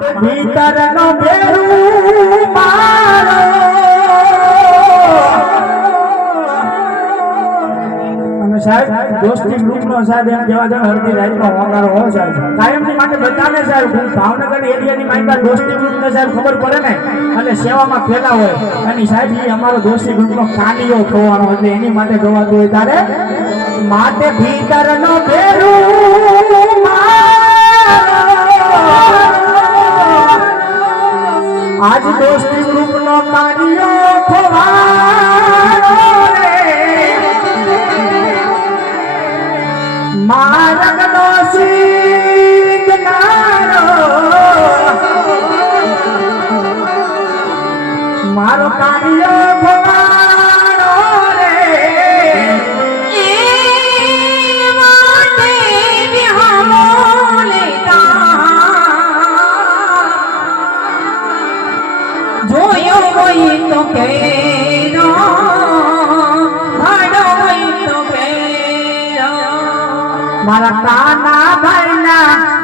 ભીતરનો ભેરું મારો અને સાહેબ દોસ્તી ગ્રુપનો સાહેબ એમ જેવા જેવા હળદી રાતનો હોંગારો હો સાહેબ કાયમની માટે બતાને સાહેબ હું ભાવનગર એરિયાની માઈકા દોસ્તી ગ્રુપને સાહેબ ખબર પડે ને અને સેવામાં ફેલા હોય અને સાહેબ એ અમારો દોસ્તી ગ્રુપનો કાનિયો ખોવાનો એટલે એની માટે ગવાતું હોય તારે માટે ભીતરનો ભેરું આજ દોસ્તી ગ્રુપનો કાનિયો ખોવાનો રે મારગનો સિંગનારો મારો કાનિયો ખોવાનો રે એ માટે વિહામો લેતા જોયો હોય તો કેરો ભાડો હોય તો કેરો મારા કાના ભાઈના